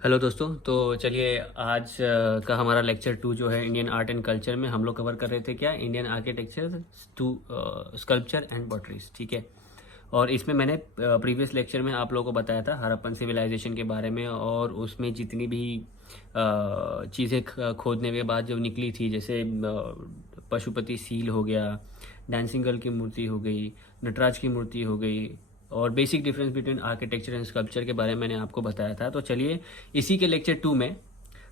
Hello दोस्तों, तो चलिए आज का हमारा लेक्चर 2 जो है इंडियन आर्ट एंड कल्चर में हम लोग कवर कर रहे थे क्या Indian architecture to sculpture and potteries. ठीक है। और इसमें मैंने प्रीवियस लेक्चर में आप लोगों को बताया था हड़प्पन सिविलाइजेशन के बारे में, और उसमें जितनी भी चीज़ें खोदने के बाद जो निकली थी, जैसे पशुपति सील हो गया, डांसिंग गर्ल की मूर्ति हो गई, नटराज की मूर्ति हो गई, और basic difference between architecture and sculpture के बारे में मैंने आपको बताया था। तो चलिए इसी के लेक्चर 2 में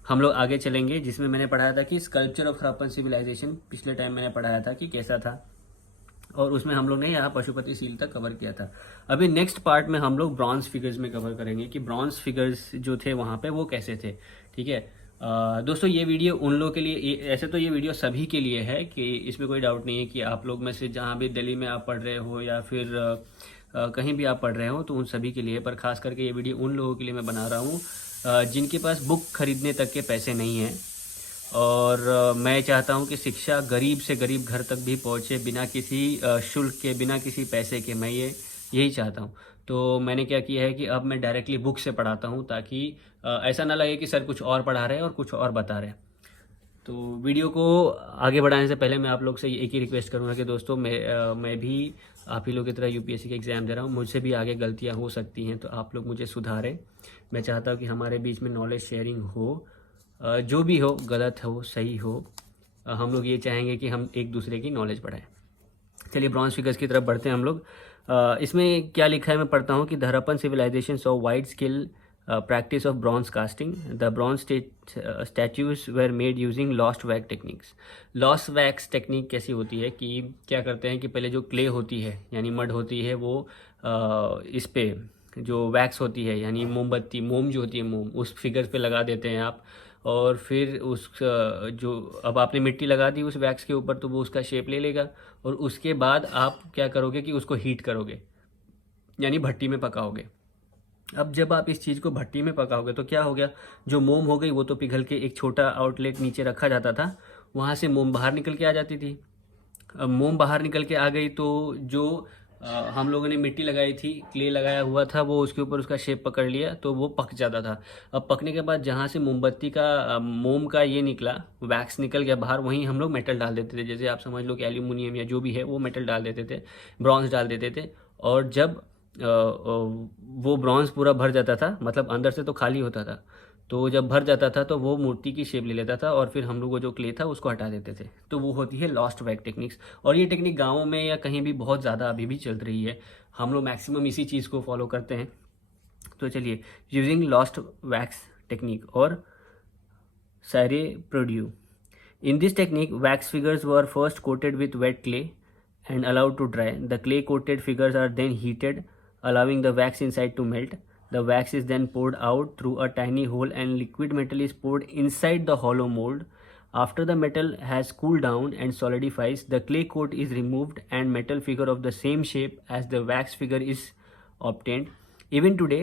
हम लोग आगे चलेंगे, जिसमें मैंने पढ़ाया था कि स्कल्पचर ऑफ हड़प्पन सिविलाइजेशन पिछले टाइम मैंने पढ़ाया था कि कैसा था, और उसमें हम लोग ने यहाँ पशुपति सील तक कवर किया था। अभी नेक्स्ट पार्ट में हम लोग ब्रॉन्ज फिगर्स में कवर करेंगे कि ब्रॉन्ज फिगर्स जो थे वहाँ पे वो कैसे थे। ठीक है। दोस्तों ये वीडियो उन लोगों के लिए, ऐसे तो ये वीडियो सभी के लिए है कि इसमें कोई डाउट नहीं है कि आप लोग में से जहाँ भी दिल्ली में आप पढ़ रहे हो या फिर कहीं भी आप पढ़ रहे हो, तो उन सभी के लिए, पर खास करके ये वीडियो उन लोगों के लिए मैं बना रहा हूँ जिनके पास बुक खरीदने तक के पैसे नहीं हैं। और मैं चाहता हूँ कि शिक्षा गरीब से गरीब घर तक भी पहुँचे बिना किसी शुल्क के, बिना किसी पैसे के। मैं यही चाहता हूँ। तो मैंने क्या किया है कि अब मैं डायरेक्टली बुक से पढ़ाता हूँ, ताकि ऐसा ना लगे कि सर कुछ और पढ़ा रहे हैं और कुछ और बता रहे हैं। तो वीडियो को आगे बढ़ाने से पहले मैं आप लोग से एक ही रिक्वेस्ट करूँगा कि दोस्तों मैं भी आप ही लोग की तरह यूपीएससी के एग्ज़ाम दे रहा हूँ। मुझसे भी आगे गलतियाँ हो सकती हैं, तो आप लोग मुझे सुधारें। मैं चाहता हूँ कि हमारे बीच में नॉलेज शेयरिंग हो। जो भी हो, गलत हो सही हो, हम लोग ये चाहेंगे कि हम एक दूसरे की नॉलेज बढ़ाएं। चलिए ब्रॉन्ज फिगर्स की तरफ बढ़ते हैं हम लोग। इसमें क्या लिखा है मैं पढ़ता हूँ कि the Harappan civilization saw wide scale practice of bronze casting. The bronze statues were made using lost wax techniques. Lost wax technique कैसी होती है कि क्या करते हैं कि पहले जो क्ले होती है यानी मड होती है, वो इस पे जो वैक्स होती है यानी मोमबत्ती, मोम जो होती है, मोम उस फिगर्स पे लगा देते हैं आप। और फिर उस जो अब आपने मिट्टी लगा दी उस वैक्स के ऊपर, तो वो उसका शेप ले लेगा, और उसके बाद आप क्या करोगे कि उसको हीट करोगे यानी भट्टी में पकाओगे। अब जब आप इस चीज़ को भट्टी में पकाओगे तो क्या हो गया, जो मोम हो गई वो तो पिघल के एक छोटा आउटलेट नीचे रखा जाता था, वहाँ से मोम बाहर निकल के आ जाती थी। अब मोम बाहर निकल के आ गई तो जो हम लोगों ने मिट्टी लगाई थी, क्ले लगाया हुआ था, वो उसके ऊपर उसका शेप पकड़ लिया तो वो पक जाता था। अब पकने के बाद जहाँ से मोमबत्ती का मोम का ये निकला, वैक्स निकल गया बाहर, वहीं हम लोग मेटल डाल देते थे। जैसे आप समझ लो कि एल्यूमिनियम या जो भी है वो मेटल डाल देते थे, ब्रॉन्ज डाल देते थे। और जब वो ब्रॉन्ज पूरा भर जाता था, मतलब अंदर से तो खाली होता था, तो जब भर जाता था तो वो मूर्ति की शेप ले लेता था, और फिर हम लोग को जो क्ले था उसको हटा देते थे। तो वो होती है लॉस्ट वैक टेक्निक्स। और ये टेक्निक गाँवों में या कहीं भी बहुत ज़्यादा अभी भी चल रही है। हम लोग मैक्सिमम इसी चीज़ को फॉलो करते हैं। तो चलिए, यूजिंग लॉस्ट वैक्स टेक्निक और सारे प्रोड्यू। In this technique, wax figures were first coated with wet clay and allowed to dry. The clay coated figures are then heated, allowing the wax inside to melt. The wax is then poured out through a tiny hole and liquid metal is poured inside the hollow mold. After the metal has cooled down and solidifies, the clay coat is removed and metal figure of the same shape as the wax figure is obtained. Even today,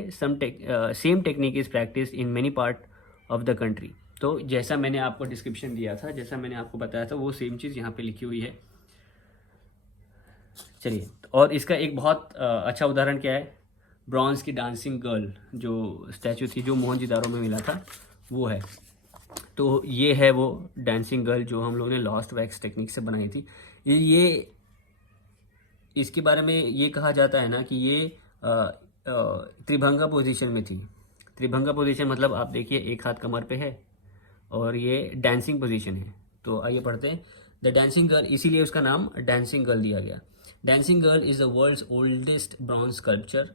same technique is practiced in many parts of the country. तो जैसा मैंने आपको description दिया था, जैसा मैंने आपको बताया था, वो सेम चीज़ यहाँ पे लिखी हुई है। चलिए, और इसका एक बहुत अच्छा उदाहरण क्या है, ब्रॉन्ज की डांसिंग गर्ल जो स्टैचू थी, जो मोहनजोदारो में मिला था, वो है। तो ये है वो डांसिंग गर्ल जो हम लोगों ने लॉस्ट वैक्स टेक्निक से बनाई थी। ये इसके बारे में ये कहा जाता है ना कि ये त्रिभंगा पोजीशन में थी। त्रिभंगा पोजीशन मतलब आप देखिए, एक हाथ कमर पे है और ये डांसिंग पोजीशन है। तो आइए पढ़ते हैं। द डांसिंग गर्ल, इसीलिए उसका नाम डांसिंग गर्ल दिया गया। Dancing girl is the world's oldest bronze sculpture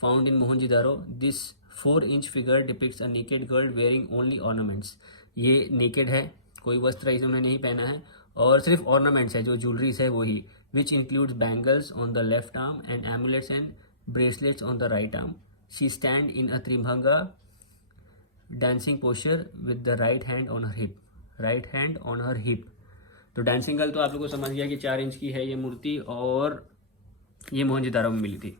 found in Mohenjodaro. This 4-inch figure depicts a naked girl wearing only ornaments. ये नेकेड है, कोई वस्त्र इन्होंने नहीं पहना है, और सिर्फ ऑर्नामेंट्स है, जो ज्वेलरीज है वही, which includes bangles on the left arm and amulets and bracelets on the right arm. She stand in a tribhanga dancing posture with the right hand on her hip. Right hand on her hip. तो dancing girl तो आप लोगों को समझ गया कि 4 inch की है ये मूर्ति, और ये मोहनजोदारो में मिली थी।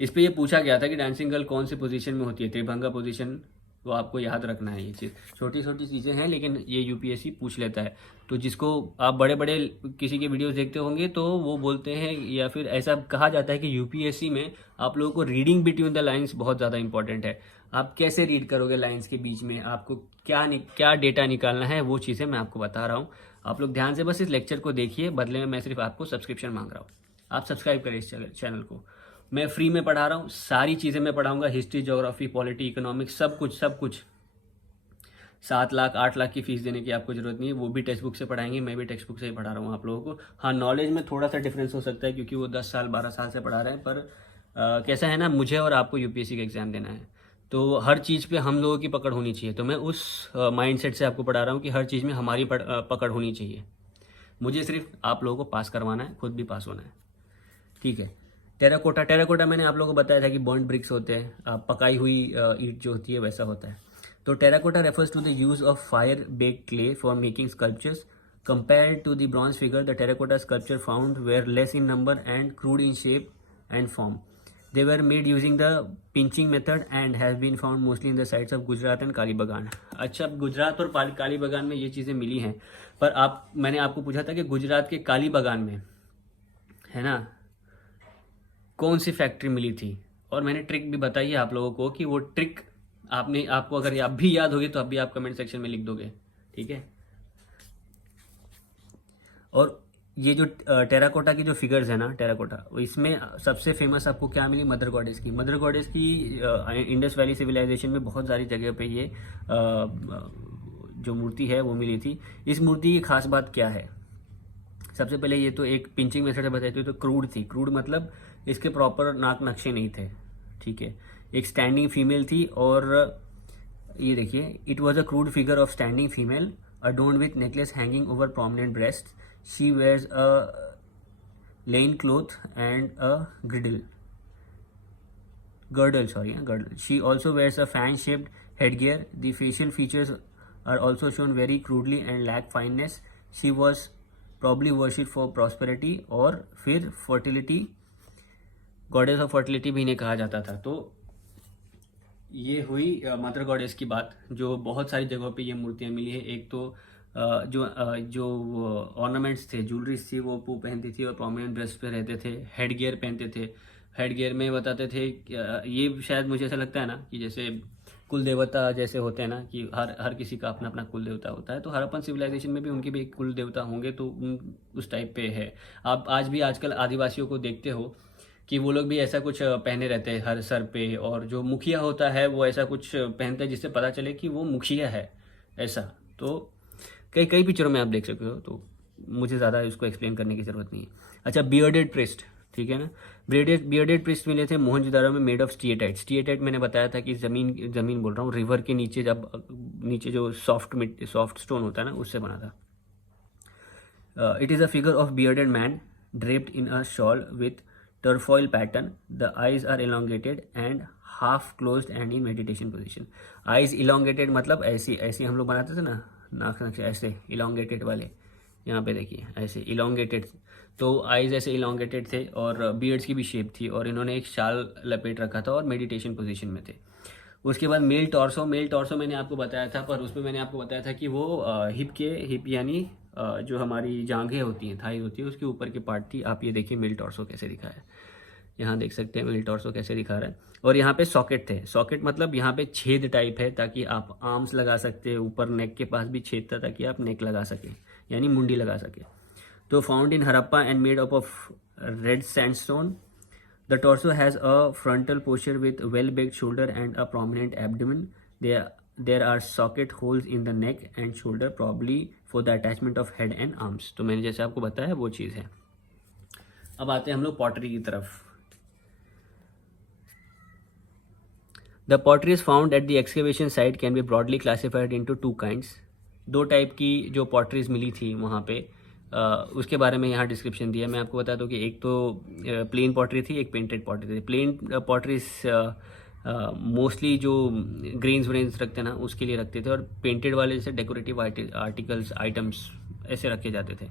इस पे ये पूछा गया था कि डांसिंग गर्ल कौन सी पोजीशन में होती है, त्रिभंगा पोजीशन। तो आपको याद रखना है ये चीज़। छोटी छोटी चीज़ें हैं लेकिन ये यूपीएससी पूछ लेता है। तो जिसको आप बड़े बड़े किसी के वीडियोस देखते होंगे तो वो बोलते हैं, या फिर ऐसा कहा जाता है कि यूपीएससी में आप लोगों को रीडिंग बिटवीन द लाइंस बहुत ज़्यादा इंपॉर्टेंट है। आप कैसे रीड करोगे लाइंस के बीच में, आपको क्या डेटा निकालना है, वो चीज़ें मैं आपको बता रहा हूँ। आप लोग ध्यान से बस इस लेक्चर को देखिए, बदले में मैं सिर्फ आपको सब्सक्रिप्शन मांग रहा हूँ। आप सब्सक्राइब करें इस चैनल को। मैं फ्री में पढ़ा रहा हूँ, सारी चीज़ें मैं पढ़ाऊँगा, हिस्ट्री, ज्योग्राफी, पॉलिटी, इकोनॉमिक्स, सब कुछ। 7 लाख 8 लाख की फीस देने की आपको ज़रूरत नहीं है, वो भी टेक्स्ट बुक से पढ़ाएंगे, मैं भी टेक्स्ट बुक से ही पढ़ा रहा हूँ आप लोगों को। हाँ, नॉलेज में थोड़ा सा डिफरेंस हो सकता है क्योंकि वो 10 साल 12 साल से पढ़ा रहे हैं, पर कैसा है ना, मुझे और आपको यूपीएससी का एग्ज़ाम देना है, तो हर चीज़ पे हम लोगों की पकड़ होनी चाहिए। तो मैं उस माइंडसेट से आपको पढ़ा रहा हूँ कि हर चीज़ में हमारी पकड़ होनी चाहिए। मुझे सिर्फ आप लोगों को पास करवाना है, खुद भी पास होना है, ठीक है। टेराकोटा मैंने आप लोगों को बताया था कि बर्न्ड ब्रिक्स होते हैं, पकाई हुई ईंट जो होती है वैसा होता है। तो terracotta refers to the use of fire baked clay for making sculptures. Compared to the bronze figure, the terracotta sculpture found were less in number and crude in shape and form. They were made using the pinching method and have been found mostly in the sites of Gujarat and कालीबागान। अच्छा, गुजरात और कालीबागान में ये चीज़ें मिली हैं, पर मैंने आपको पूछा था कि गुजरात के कालीबागान में, है ना, कौन सी फैक्ट्री मिली थी, और मैंने ट्रिक भी बताई है आप लोगों को कि वो ट्रिक आपको अगर आप भी याद होगी तो अभी आप कमेंट सेक्शन में लिख दोगे, ठीक है। और ये जो टेराकोटा की जो फिगर्स है ना, टेराकोटा, इसमें सबसे फेमस आपको क्या मिली, मदर गॉडेस की इंडस वैली सिविलाइजेशन में बहुत सारी जगह पे ये जो मूर्ति है वो मिली थी। इस मूर्ति की खास बात क्या है, सबसे पहले ये तो एक पिंचिंग मेथड से बताई थी, तो क्रूड थी। क्रूड मतलब इसके प्रॉपर नाक नक्शे नहीं थे, ठीक है। एक स्टैंडिंग फीमेल थी, और ये देखिए, it was a crude figure of standing female adorned with necklace hanging over prominent breasts. She wears a plain cloth and a girdle. She also wears a fan-shaped headgear. The facial features are also shown very crudely and lack fineness. She was probably worshipped for prosperity, और फिर fertility, goddess of fertility भी इन्हें कहा जाता था। तो ये हुई मदर गॉडेस की बात, जो बहुत सारी जगहों पे ये मूर्तियाँ मिली है। एक तो जो ऑर्नामेंट्स थे, ज्वेलरीज थी, वो पहनती थी और प्रोमिनेंट ड्रेस पे रहते थे। हेड गियर पहनते थे। हेड गियर में बताते थे, ये शायद मुझे ऐसा लगता है ना कि जैसे कुल देवता जैसे होते हैं ना, कि हर किसी का अपना अपना कुल देवता होता है, तो हड़प्पन सिविलाइजेशन में भी उनके भी एक कुल देवता होंगे, तो उस टाइप पे है। आप आज भी आजकल आदिवासियों को देखते हो कि वो लोग भी ऐसा कुछ पहने रहते हैं हर सर पे, और जो मुखिया होता है वो ऐसा कुछ पहनता है जिससे पता चले कि वो मुखिया है, ऐसा। तो कई पिक्चरों में आप देख सकते हो, तो मुझे ज़्यादा इसको एक्सप्लेन करने की ज़रूरत नहीं है। अच्छा, बियर्डेड प्रिस्ट, ठीक है ना। बियर्डेड प्रिस्ट मिले थे मोहनजोदारो में, मेड ऑफ स्टीएटाइट मैंने बताया था कि ज़मीन बोल रहा हूँ, रिवर के नीचे, जब नीचे जो सॉफ्ट स्टोन होता है ना, उससे बना था। It is a figure of bearded man draped in a shawl with turfoil pattern. The eyes are elongated and half closed and in meditation position. Eyes elongated मतलब ऐसी हम लोग बनाते थे ना, नाक से ऐसे elongated वाले, यहाँ पे देखिए ऐसे elongated, तो आइज ऐसे elongated थे, और बियर्ड्स की भी शेप थी, और इन्होंने एक शाल लपेट रखा था और मेडिटेशन पोजीशन में थे। उसके बाद मेल टॉर्सो मैंने आपको बताया था, पर उसमें मैंने आपको बताया था कि वो हिप यानी जो हमारी जांघें होती हैं, थाई होती है, उसके ऊपर की पार्ट थी। आप ये देखिए मेल टॉर्सो कैसे दिखा है, यहाँ देख सकते हैं मेल टॉर्सो कैसे दिखा रहा है। और यहाँ पे सॉकेट थे। सॉकेट मतलब यहाँ पे छेद टाइप है, ताकि आप आर्म्स लगा सकते हैं, ऊपर नेक के पास भी छेद था ताकि आप नेक लगा सके, यानी मुंडी लगा सके। तो found in Harappa and made up of red sandstone. The torso has a frontal posture with well-baked shoulder and a prominent abdomen. There are socket holes in the neck and shoulder, probably for the attachment of head and arms. तो मैंने जैसे आपको बताया वो चीज़ है। अब आते हैं हम लोग पॉटरी की तरफ। The potteries found at the excavation site can be broadly classified into two kinds. दो टाइप की जो पॉटरीज मिली थी वहाँ पे, उसके बारे में यहाँ डिस्क्रिप्शन दिया। मैं आपको बता दूँ कि एक तो प्लेन पॉटरी थी, एक पेंटेड पॉटरी थी। प्लेन पॉटरीज मोस्टली जो ग्रेन्स रखते हैं ना, उसके लिए रखते थे, और पेंटेड वाले जैसे डेकोरेटिव आइटम्स ऐसे रखे जाते थे।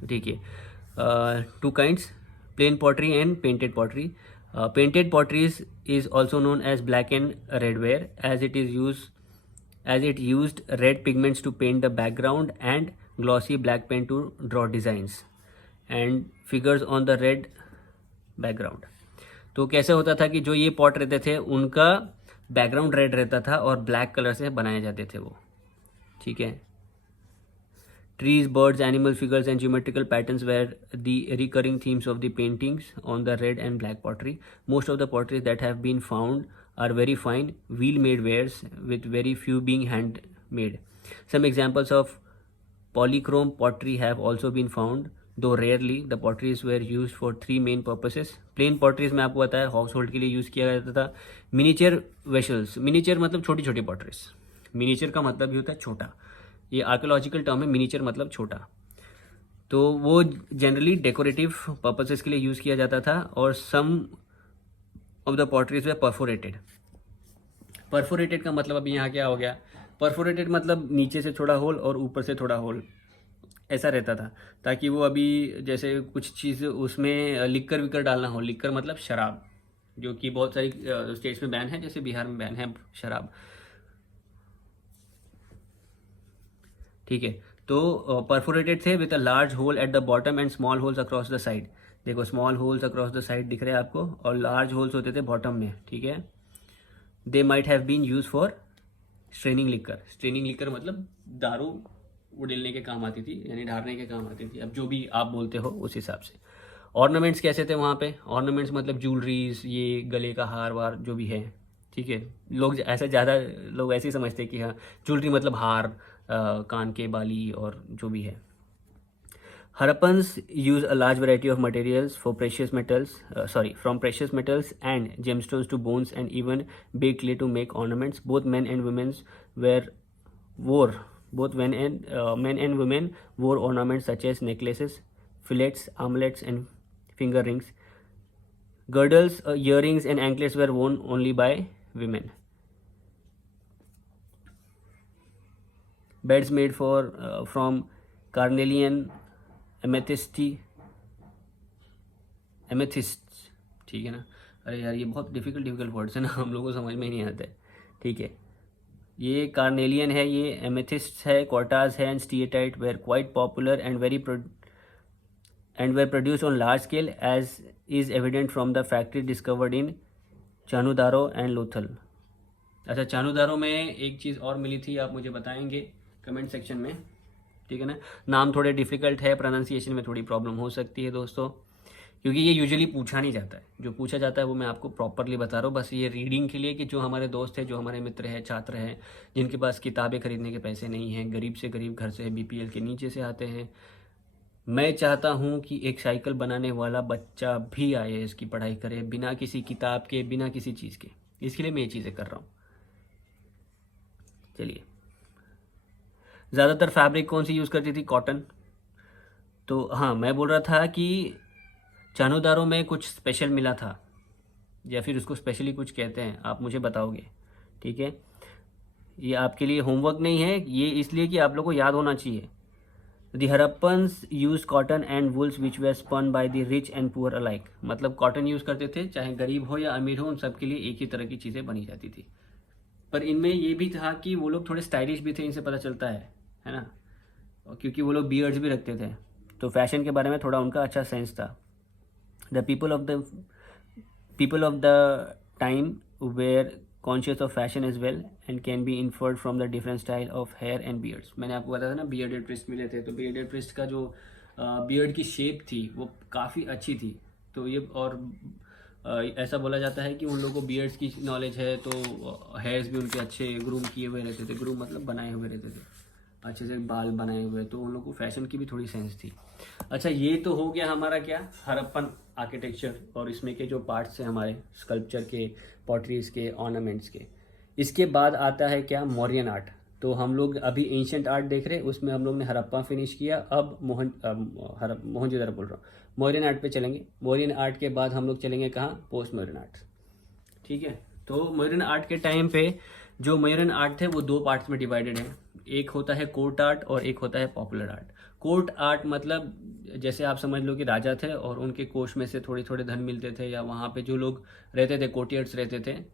तो ठीक है, two kinds, plain pottery and painted pottery. Painted potteries is also known as black and red ware, as it used red pigments to paint the background and glossy black paint to draw designs and figures on the red background. तो कैसे होता था कि जो ये pot रहते थे उनका बैकग्राउंड रेड रहता था और ब्लैक कलर से बनाए जाते थे वो, ठीक है। Trees, birds, animal figures, and geometrical patterns were the recurring themes of the paintings on the red and black pottery. Most of the potteries that have been found are very fine, wheel-made wares, with very few being handmade. Some examples of polychrome pottery have also been found, though rarely. The potteries were used for three main purposes. Plain potteries में आपको बताया house hold के लिए use किया जाता था. Miniature vessels, miniature मतलब छोटी छोटी potteries. मिनीचर का मतलब भी होता है छोटा, ये आर्कियोलॉजिकल टर्म है, मिनीचर मतलब छोटा। तो वो जनरली डेकोरेटिव पर्पसेस के लिए यूज़ किया जाता था। और some of the potteries were perforated. Perforated का मतलब अभी यहाँ क्या हो गया, परफोरेटेड मतलब नीचे से थोड़ा होल और ऊपर से थोड़ा होल, ऐसा रहता था, ताकि वो अभी जैसे कुछ चीज़ उसमें लिक्कर विक्कर डालना हो। लिक्कर मतलब शराब, जो कि बहुत सारी स्टेट्स में बैन है, जैसे बिहार में बैन है शराब, ठीक है। तो परफोरेटेड थे with a large hole at the bottom and small holes across the side. देखो small holes across the side दिख रहे हैं आपको, और लार्ज होल्स होते थे बॉटम में, ठीक है। They might have been use for straining liquor. Straining liquor मतलब दारू उड़ेलने के काम आती थी, यानी ढारने के काम आती थी, अब जो भी आप बोलते हो उस हिसाब से। ऑर्नामेंट्स कैसे थे वहाँ पे, ऑर्नामेंट्स मतलब ज्वेलरीज, ये गले का हार वार जो भी है, ठीक है। लोग ऐसा ज़्यादा लोग ऐसे ही समझते हैं कि हाँ ज्वेलरी मतलब हार, कान के बाली और जो भी है। Harappans use a large variety of materials for precious metals, from precious metals and gemstones to bones and even baked clay to make ornaments. Both men and women wore ornaments such as necklaces, fillets, armlets, and finger rings. Girdles, earrings, and anklets were worn only by women. Beds made from carnelian amethyst, ठीक है ना। अरे यार ये बहुत difficult words है ना, हम लोगों को समझ में ही नहीं आते, ठीक है। ये कार्नेलियन है, ये एमेथिस्ट है, क्वार्टाज है, and steatite were quite popular and were produce on large scale as is evident from the factory discovered in Chanhudaro and Lothal. अच्छा, चानुदारो में एक चीज़ और मिली थी, आप मुझे बताएंगे कमेंट सेक्शन में, ठीक है ना। नाम थोड़े डिफ़िकल्ट है, प्रोनाउंसिएशन में थोड़ी प्रॉब्लम हो सकती है दोस्तों, क्योंकि ये यूजुअली पूछा नहीं जाता है। जो पूछा जाता है वो मैं आपको प्रॉपरली बता रहा हूँ, बस ये रीडिंग के लिए कि जो हमारे दोस्त हैं, जो हमारे मित्र हैं, छात्र हैं, जिनके पास किताबें खरीदने के पैसे नहीं हैं, गरीब से गरीब घर से, बीपीएल के नीचे से आते हैं, मैं चाहता हूँ कि एक साइकिल बनाने वाला बच्चा भी आईएएस की पढ़ाई करे, बिना किसी किताब के, बिना किसी चीज़ के। इसके लिए मैं ये चीज़ें कर रहा हूँ। चलिए, ज़्यादातर फैब्रिक कौन सी यूज़ करती थी, कॉटन। तो हाँ, मैं बोल रहा था कि चानुदारो में कुछ स्पेशल मिला था, या फिर उसको स्पेशली कुछ कहते हैं, आप मुझे बताओगे, ठीक है। ये आपके लिए होमवर्क नहीं है, ये इसलिए कि आप लोग को याद होना चाहिए। The Harappans use cotton and wools which were spun by the rich and poor alike. मतलब कॉटन यूज़ करते थे, चाहे गरीब हो या अमीर हो, उन सब के लिए एक ही तरह की चीज़ें बनी जाती थी। पर इनमें ये भी था कि वो लोग थोड़े स्टाइलिश भी थे, इनसे पता चलता है ना, क्योंकि वो लोग बियर्ड्स भी रखते थे, तो फैशन के बारे में थोड़ा उनका अच्छा सेंस था। The people of the time were conscious of fashion as well and can be inferred from the different style of hair and beards. मैंने आपको बताया था ना, बियर्डेड प्रिस्ट मिले थे, तो बियर्डेड प्रिस्ट का जो बियर्ड की शेप थी वो काफ़ी अच्छी थी। तो ये और ऐसा बोला जाता है कि उन लोगों को बियर्ड्स की नॉलेज है, तो हेयर्स भी उनके अच्छे ग्रूम किए हुए रहते थे। ग्रूम मतलब बनाए हुए रहते थे, अच्छे से बाल बनाए हुए, तो उन लोगों को फैशन की भी थोड़ी सेंस थी। अच्छा, ये तो हो गया हमारा क्या, हड़प्पन आर्किटेक्चर, और इसमें के जो पार्ट्स हैं हमारे स्कल्पचर के, पॉटरीज के, ऑर्नामेंट्स के। इसके बाद आता है क्या, मौर्यन आर्ट। तो हम लोग अभी एंशिएंट आर्ट देख रहे हैं, उसमें हम लोग ने हड़प्पा फिनिश किया, अब मोहनजोदड़ो बोल रहा हूँ, मौर्यन आर्ट पे चलेंगे। मौर्यन आर्ट के बाद हम लोग चलेंगे कहाँ, पोस्ट मौर्यन आर्ट, ठीक है। तो मौर्यन आर्ट के टाइम पे जो मौर्यन आर्ट थे वो दो पार्ट्स में डिवाइडेड है। एक होता है कोर्ट आर्ट और एक होता है पॉपुलर आर्ट। कोर्ट आर्ट मतलब जैसे आप समझ लो कि राजा थे और उनके कोष में से थोड़े थोड़े धन मिलते थे, या वहाँ पे जो लोग रहते थे, कोर्टियर्स रहते थे,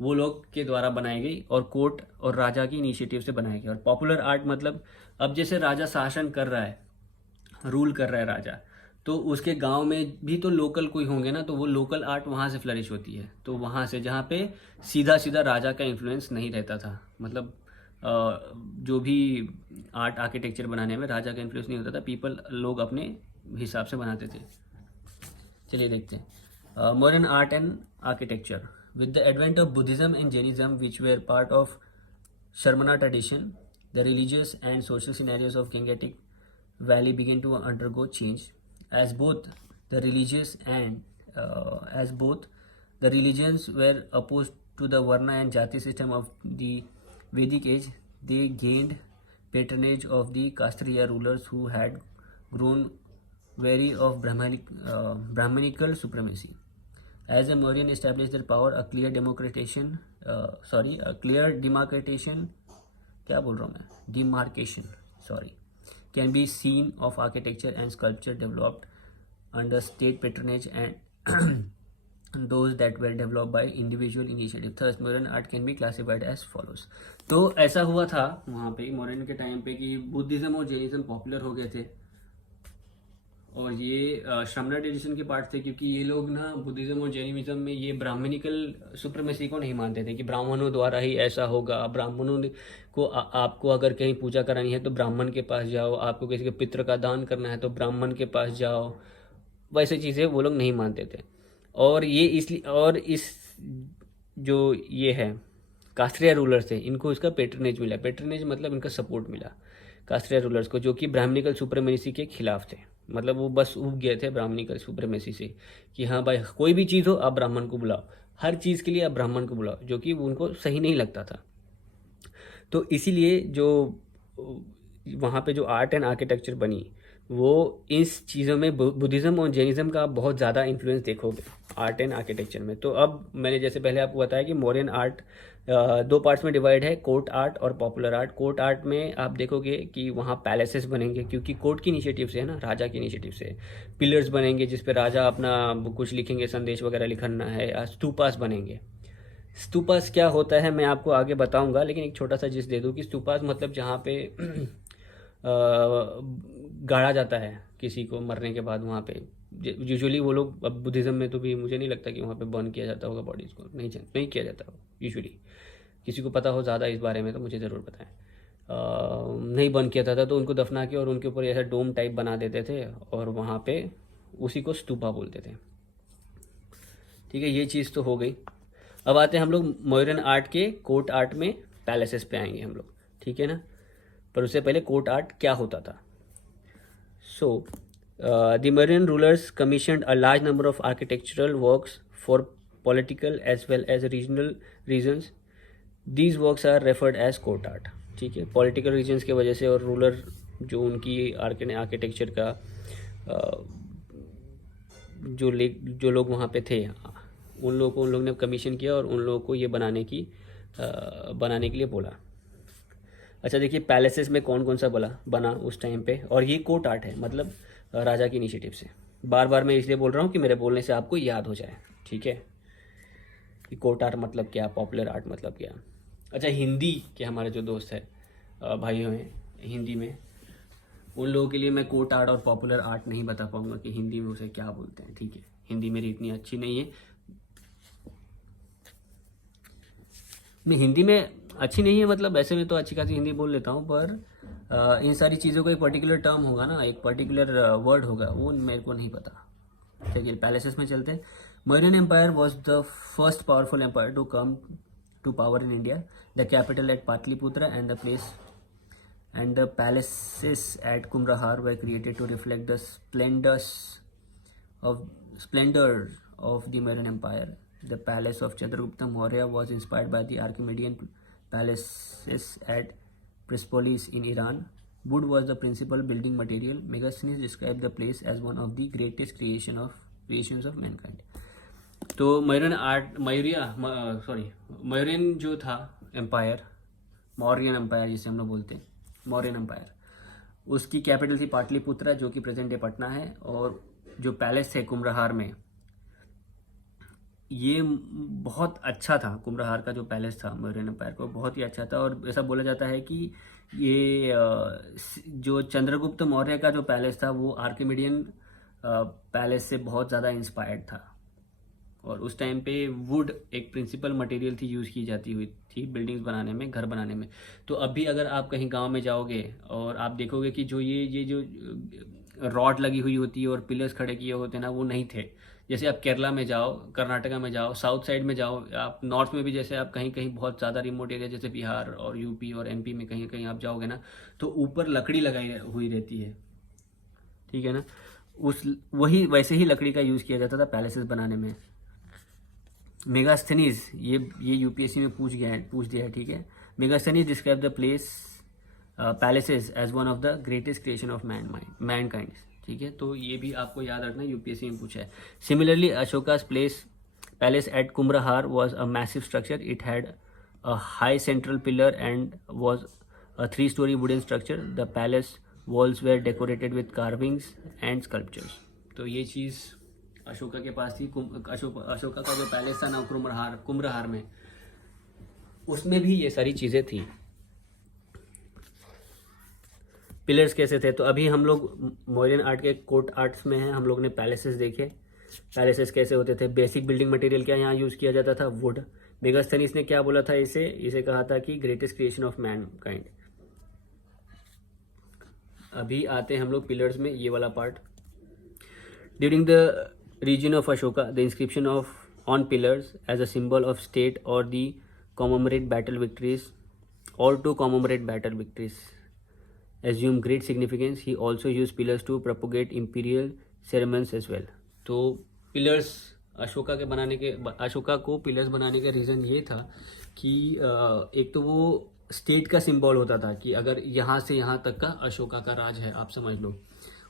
वो लोग के द्वारा बनाई गई, और कोर्ट और राजा की इनिशिएटिव से बनाई गई। और पॉपुलर आर्ट मतलब अब जैसे राजा शासन कर रहा है, रूल कर रहा है राजा, तो उसके गांव में भी तो लोकल कोई होंगे ना, तो वो लोकल आर्ट वहाँ से फ्लरिश होती है। तो वहाँ से जहाँ पे सीधा सीधा राजा का इन्फ्लुएंस नहीं रहता था, मतलब जो भी आर्ट आर्किटेक्चर बनाने में राजा का इन्फ्लुएंस नहीं होता था, पीपल लोग अपने हिसाब से बनाते थे। चलिए देखते हैं modern art and architecture. With the advent of Buddhism and Jainism which were part of Shramana tradition, the religious and social scenarios of Gangetic valley began to undergo change as both the religious and as both the religions were opposed to the varna and jati system of the Vedic age. They gained patronage of the Kastriya rulers who had grown weary of Brahmanical supremacy. As the Mauryan established their power, a clear demarcation can be seen of architecture and sculpture developed under state patronage and those that were developed by individual initiative. Thus, modern art can be classified as follows. तो ऐसा हुआ था वहाँ पे modern के time पे कि Buddhism और जैनिज्म पॉपुलर हो गए थे, और ये श्रमणा ट्रेडिशन के पार्ट थे, क्योंकि ये लोग ना बुद्धिज्म और जैनिज्म में ये ब्राह्मणिकल सुप्रीमेसी को नहीं मानते थे कि ब्राह्मणों द्वारा ही ऐसा होगा, ब्राह्मणों को आपको अगर कहीं पूजा करानी है तो ब्राह्मण के पास जाओ, आपको किसी के पितृ का दान करना है तो ब्राह्मण के पास जाओ, वैसे चीज़ें वो लोग नहीं मानते थे। और ये इसलिए, और इस जो ये है कास्त्रिया रूलर्स थे, इनको इसका पेट्रनेज मिला। पेट्रनेज मतलब इनका सपोर्ट मिला कास्त्रिया रूलर्स को, जो कि ब्राह्मणिकल सुप्रीमेसी के खिलाफ थे। मतलब वो बस उब गए थे ब्राह्मणिकल सुप्रीमेसी से कि हाँ भाई कोई भी चीज़ हो आप ब्राह्मण को बुलाओ, हर चीज़ के लिए आप ब्राह्मण को बुलाओ, जो कि उनको सही नहीं लगता था। तो इसीलिए जो वहाँ पे जो आर्ट एंड आर्किटेक्चर बनी, वो इस चीज़ों में बुद्धिज़्म और जैनिज़्म का बहुत ज़्यादा इन्फ्लुएंस देखोगे आर्ट एंड आर्किटेक्चर में। तो अब मैंने जैसे पहले आपको बताया कि मॉडर्न आर्ट दो पार्ट्स में डिवाइड है, कोर्ट आर्ट और पॉपुलर आर्ट। कोर्ट आर्ट में आप देखोगे कि वहाँ पैलेसेस बनेंगे, क्योंकि कोर्ट की इनिशिएटिव से है ना, राजा की इनिशिएटिव से पिलर्स बनेंगे जिस पे राजा अपना कुछ लिखेंगे, संदेश वगैरह लिखना है। स्तूपास बनेंगे। स्तूपास क्या होता है मैं आपको आगे बताऊंगा, लेकिन एक छोटा सा जिस दे दूँ कि स्तूपास मतलब जहाँ पे गाड़ा जाता है किसी को मरने के बाद, वहाँ पे यूजुअली वो लोग, अब बुद्धिज़्म में तो भी मुझे नहीं लगता कि वहाँ पे बर्न किया जाता होगा बॉडीज़ को, नहीं किया जाता यूजुअली। किसी को पता हो ज़्यादा इस बारे में तो मुझे ज़रूर बताएं। नहीं बर्न किया जाता तो उनको दफना के और उनके ऊपर ऐसा डोम टाइप बना देते थे, और वहाँ पे उसी को स्तूपा बोलते थे। ठीक है, ये चीज़ तो हो गई। अब आते हैं हम लोग मॉडर्न आर्ट के कोर्ट आर्ट में पैलेसेस पे आएंगे हम लोग, ठीक है ना। पर उससे पहले कोर्ट आर्ट क्या होता था। So the modern rulers commissioned a large number of architectural works for political as well as regional reasons. These works are referred as court art. ठीक है, पॉलिटिकल रीजन्स की वजह से और रूलर जो उनकी आर्किटेक्चर का जो लोग वहाँ पे थे, उन लोगों ने कमीशन किया और उन लोगों को ये बनाने के लिए बोला। अच्छा देखिए, पैलेसेस में कौन कौन सा बना उस टाइम पे, और ये कोर्ट आर्ट है, मतलब राजा की इनिशिएटिव से। बार बार मैं इसलिए बोल रहा हूँ कि मेरे बोलने से आपको याद हो जाए, ठीक है, कि कोर्ट आर्ट मतलब क्या, पॉपुलर आर्ट मतलब क्या। अच्छा, हिंदी के हमारे जो दोस्त है भाई हैं हिंदी में, उन लोगों के लिए मैं कोर्ट आर्ट और पॉपुलर आर्ट नहीं बता पाऊंगा कि हिंदी में उसे क्या बोलते हैं। ठीक है, हिंदी मेरी इतनी अच्छी नहीं है, मैं हिंदी में अच्छी नहीं है, मतलब ऐसे में तो अच्छी खासी हिंदी बोल लेता हूँ, पर इन सारी चीज़ों का एक पर्टिकुलर टर्म होगा ना, एक पर्टिकुलर वर्ड होगा, वो मेरे को नहीं पता। चलिए पैलेसेस में चलते हैं। Mauryan empire was the first powerful empire to come to power in India. The capital at Pataliputra and the palaces at Kumrahar were created to reflect the splendor of the Mauryan Empire. The palace of Chandragupta Maurya was inspired by the Archimedean palaces at Persepolis in Iran. Wood was the principal building material. Megasthenes described the place as one of the greatest creations of mankind. तो मौर्यन जो था empire, Mauryan empire जिसे हम लोग बोलते हैं, Mauryan empire, उसकी capital थी पाटलिपुत्रा, जो कि प्रेजेंट डे पटना है। और जो पैलेस थे कुम्रहार में, ये बहुत अच्छा था। कुम्रहार का जो पैलेस था मौर्यन एम्पायर को, बहुत ही अच्छा था। और ऐसा बोला जाता है कि ये जो चंद्रगुप्त मौर्य का जो पैलेस था वो आर्किमिडियन पैलेस से बहुत ज़्यादा इंस्पायर्ड था। और उस टाइम पे वुड एक प्रिंसिपल मटेरियल थी, यूज़ की जाती हुई थी बिल्डिंग्स बनाने में, घर बनाने में। तो अभी अगर आप कहीं गांव में जाओगे और आप देखोगे कि जो ये जो रॉड लगी हुई होती है और पिलर्स खड़े किए होते हैं ना, वो नहीं थे। जैसे आप केरला में जाओ, कर्नाटका में जाओ, साउथ साइड में जाओ, आप नॉर्थ में भी, जैसे आप कहीं कहीं बहुत ज़्यादा रिमोट एरिया जैसे बिहार और यूपी और एमपी में कहीं कहीं आप जाओगे ना, तो ऊपर लकड़ी लगाई हुई रहती है, ठीक है ना। वही वैसे ही लकड़ी का यूज़ किया जाता था पैलेसेस बनाने में। मेगास्थनीज, ये यूपीएससी में पूछ दिया है, ठीक है। Megasthenes describe the place palaces as one of the greatest creation of mankind, ठीक है। तो ये भी आपको याद रखना, यूपीएससी में पूछा है। Similarly Ashoka's palace at Kumhrar was a massive structure. It had a high central pillar and was a 3-story wooden structure. The palace walls were decorated with carvings and sculptures. तो ये चीज़ अशोका के पास थी। अशोका का जो पैलेस था ना कुम्भरहार में, उसमें भी ये सारी चीज़ें थी। पिलर्स कैसे थे, तो अभी हम लोग मौर्यन आर्ट के कोर्ट आर्ट्स में हैं। हम लोग ने पैलेसेस देखे, पैलेसेस कैसे होते थे, बेसिक बिल्डिंग मटेरियल क्या यहाँ यूज़ किया जाता था, वुड। मेगास्थनीज ने क्या बोला था, इसे कहा था कि ग्रेटेस्ट क्रिएशन ऑफ मैनकाइंड। अभी आते हैं हम लोग पिलर्स में, ये वाला part. During the reason of Ashoka, the inscription on pillars as a symbol of state और दी कॉमोमरेट बैटल विक्ट्रीज और to commemorate battle victories assume great significance. He also used pillars to propagate imperial ceremonies as well. तो pillars Ashoka को pillars बनाने का reason ये था कि एक तो वो स्टेट का सिंबल होता था कि अगर यहाँ से यहाँ तक का अशोका का राज है, आप समझ लो।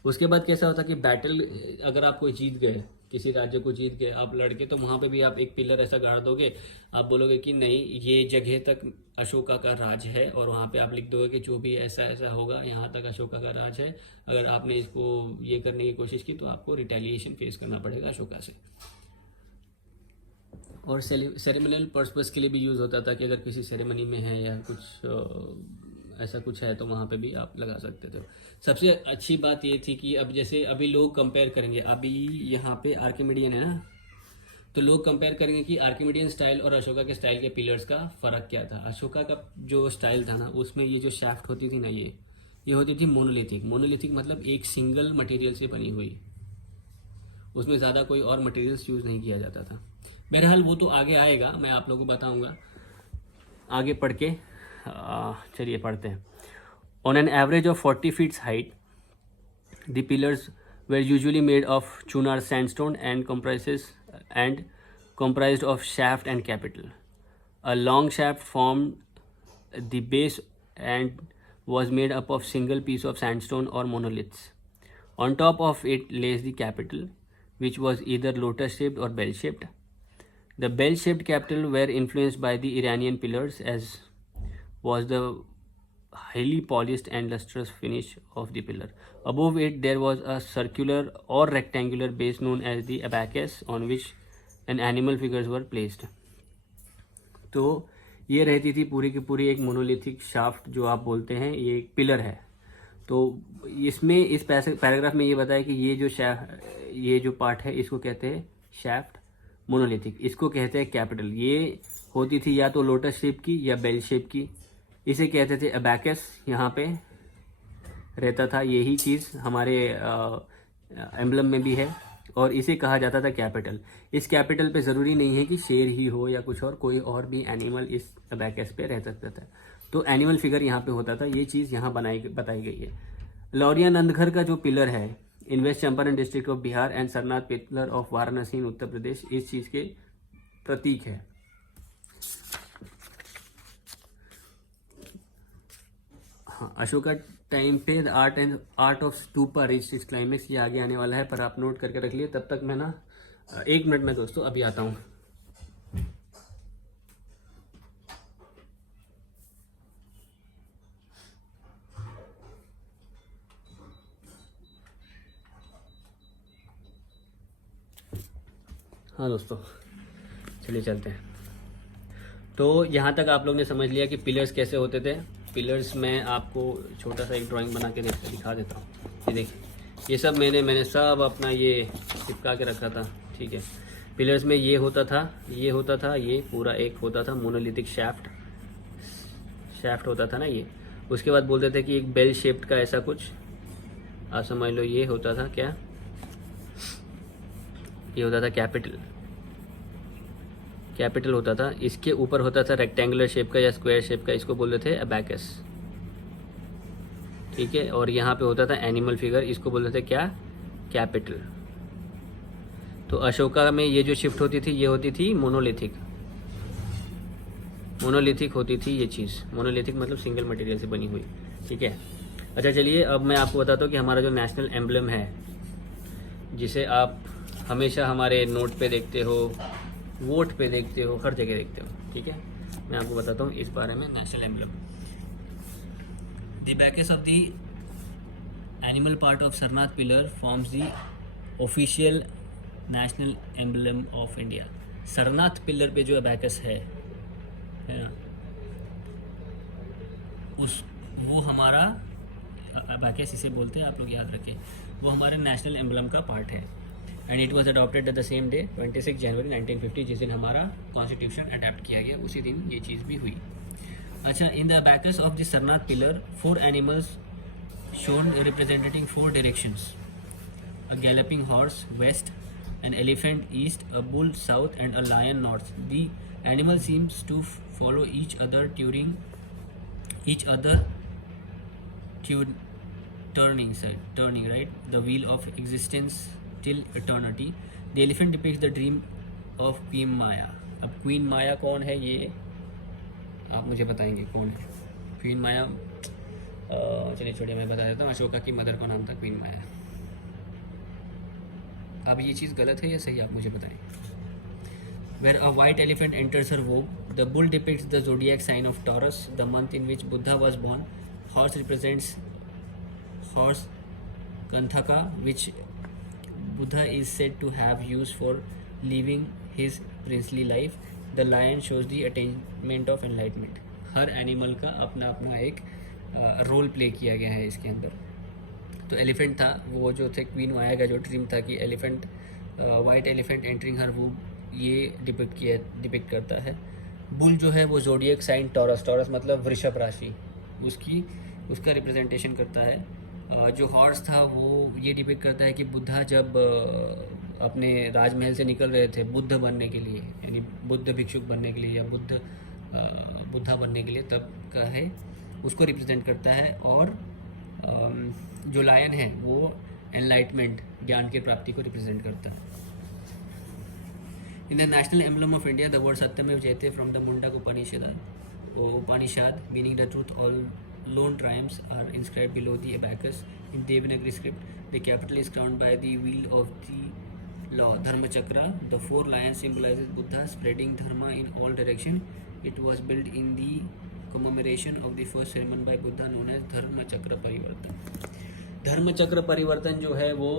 उसके बाद कैसा होता कि बैटल, अगर आप कोई जीत गए, किसी राज्य को जीत गए आप लड़के, तो वहाँ पे भी आप एक पिलर ऐसा गाड़ दोगे, आप बोलोगे कि नहीं ये जगह तक अशोका का राज है, और वहाँ पे आप लिख दोगे कि जो भी ऐसा ऐसा होगा यहाँ तक अशोका का राज है। अगर आपने इसको ये करने की कोशिश की तो आपको रिटेलिएशन फेस करना पड़ेगा अशोका से। और सेरेमनियल पर्पस के लिए भी यूज़ होता था कि अगर किसी सेरेमनी में है या कुछ ऐसा कुछ है तो वहाँ पे भी आप लगा सकते थे। सबसे अच्छी बात ये थी कि अब जैसे अभी लोग कंपेयर करेंगे, अभी यहाँ पे आर्किमिडियन है ना, तो लोग कंपेयर करेंगे कि आर्किमिडियन स्टाइल और अशोका के स्टाइल के पिलर्स का फ़र्क क्या था। अशोका का जो स्टाइल था ना, उसमें ये जो शाफ्ट होती थी ना, ये होती थी मोनोलिथिक मतलब एक सिंगल मटेरियल से बनी हुई, उसमें ज़्यादा कोई और मटेरियल्स यूज़ नहीं किया जाता था। बहरहाल वो तो आगे आएगा, मैं आप लोगों को बताऊंगा आगे पढ़ के। चलिए पढ़ते हैं। On an average of 40 feet height, the pillars were usually made of Chunar sandstone and comprised of shaft and capital. A long shaft formed the base and was made up of single piece of sandstone or monoliths. On top of it lays the capital, which was either lotus shaped or bell shaped. The bell shaped capital were influenced by the Iranian pillars, as was the highly polished and lustrous finish of the pillar. Above it there was a circular or rectangular base known as the abacus, on which an animal figures were placed. तो ये रहती थी पूरी की पूरी एक monolithic shaft, जो आप बोलते हैं ये एक पिलर है। तो इसमें इस पैराग्राफ में ये बताया कि ये जो पार्ट है इसको कहते हैं शाफ्ट मोनोलिथिक, इसको कहते हैं कैपिटल। ये होती थी या तो लोटस शेप की या बेल शेप की, इसे कहते थे अबैकस, यहाँ पे रहता था। यही चीज़ हमारे एम्बलम में भी है, और इसे कहा जाता था कैपिटल। इस कैपिटल पे ज़रूरी नहीं है कि शेर ही हो या कुछ और, कोई और भी एनिमल इस अबैकस पे रह सकता था। तो एनिमल फिगर यहाँ पे होता था, ये चीज़ यहाँ बताई गई है। लौरिया नंदघर का जो पिलर है in West Champaran district of Bihar and Sarnath pillar of Varanasi in Uttar Pradesh, इस चीज़ के प्रतीक है। हाँ, अशोका टाइम पे the art of stupa reached its climax, ये आगे आने वाला है, पर आप नोट करके रख लिए। तब तक मैं ना 1 मिनट में दोस्तों अभी आता हूँ। हाँ दोस्तों, चलिए चलते हैं। तो यहाँ तक आप लोग ने समझ लिया कि पिलर्स कैसे होते थे। पिलर्स में आपको छोटा सा एक ड्राइंग बना के दिखा देता हूँ। ये देखिए, ये सब मैंने सब अपना ये चिपका के रखा था, ठीक है। पिलर्स में ये होता था, ये पूरा एक होता था मोनोलिथिक शाफ्ट होता था ना ये। उसके बाद बोलते थे कि एक बेल शेप्ड का ऐसा कुछ, आप समझ लो, ये होता था क्या, ये होता था कैपिटल होता था। इसके ऊपर होता था रेक्टेंगुलर शेप का या स्क्वायर शेप का, इसको बोलते थे अबैकस, ठीक है। और यहाँ पे होता था एनिमल फिगर, इसको बोलते थे क्या, कैपिटल। तो अशोका में ये जो शिफ्ट होती थी ये होती थी मोनोलिथिक होती थी ये चीज़। मोनोलिथिक मतलब सिंगल मटेरियल से बनी हुई, ठीक है। अच्छा चलिए, अब मैं आपको बताता हूँ कि हमारा जो नेशनल एम्बलम है, जिसे आप हमेशा हमारे नोट पे देखते हो, वोट पे देखते हो, हर जगह देखते हो, ठीक है। मैं आपको बताता हूँ इस बारे में। National emblem, the abacus of the animal part of Sarnath pillar forms the official national emblem of India. Sarnath pillar पे जो अबैकस है ना, वो हमारा अबैकस इसे बोलते हैं, आप लोग याद रखें, वो हमारे नेशनल एम्बलम का पार्ट है। And it was adopted at the same day 26 जनवरी 1950, जिस दिन हमारा कॉन्स्टिट्यूशन अडॉप्ट किया गया, उसी दिन ये चीज़ भी हुई। अच्छा, in the abacus of the Sarnath pillar 4 animals shown representing 4 directions, a galloping horse west, an elephant east, a bull south, and a lion north. The animal seems to follow each other turning right the wheel of existence till eternity. The elephant depicts the dream of Queen Maya. अब queen माया कौन है, ये आप मुझे बताएंगे कौन है queen माया। चलिए छोड़िए, मैं बता देता हूँ। अशोका की मदर का नाम था क्वीन माया। अब ये चीज़ गलत है या सही, आप मुझे बताएं। Where a white elephant enters her womb, the bull depicts the zodiac sign of Taurus, the month in which Buddha was born. Horse represents horse Kanthaka, which Buddha is said to have used for living his princely life. The lion shows the attainment of enlightenment. Her animal का अपना अपना एक role play किया गया है इसके अंदर। तो एलिफेंट था, वो जो थे क्वीन माया का जो ड्रीम था कि एलिफेंट, वाइट एलिफेंट एंटरिंग हर वूम, ये डिपिक्ट करता है। बुल जो है वो जोडियक साइन टॉरस मतलब वृषभ राशि, उसका रिप्रेजेंटेशन करता है। जो हॉर्स था वो ये डिपिक्ट करता है कि बुद्धा जब अपने राजमहल से निकल रहे थे बुद्ध बनने के लिए, यानी बुद्ध भिक्षुक बनने के लिए या बुद्धा बनने के लिए, तब का है, उसको रिप्रेजेंट करता है। और जो लायन है वो एनलाइटमेंट, ज्ञान की प्राप्ति को रिप्रेजेंट करता है। In the national emblem of India, the word Satyameva Jayate from the Mundaka Upanishad meaning the truth alone triumphs are inscribed below the abacus in Devanagari script. The capital is crowned by the wheel of the law Dharmachakra. The 4 lions symbolises Buddha spreading dharma in all direction. It was build in the commemoration of the first sermon by Buddha known as Dharmachakra Parivartan. धर्मचक्र परिवर्तन जो है वो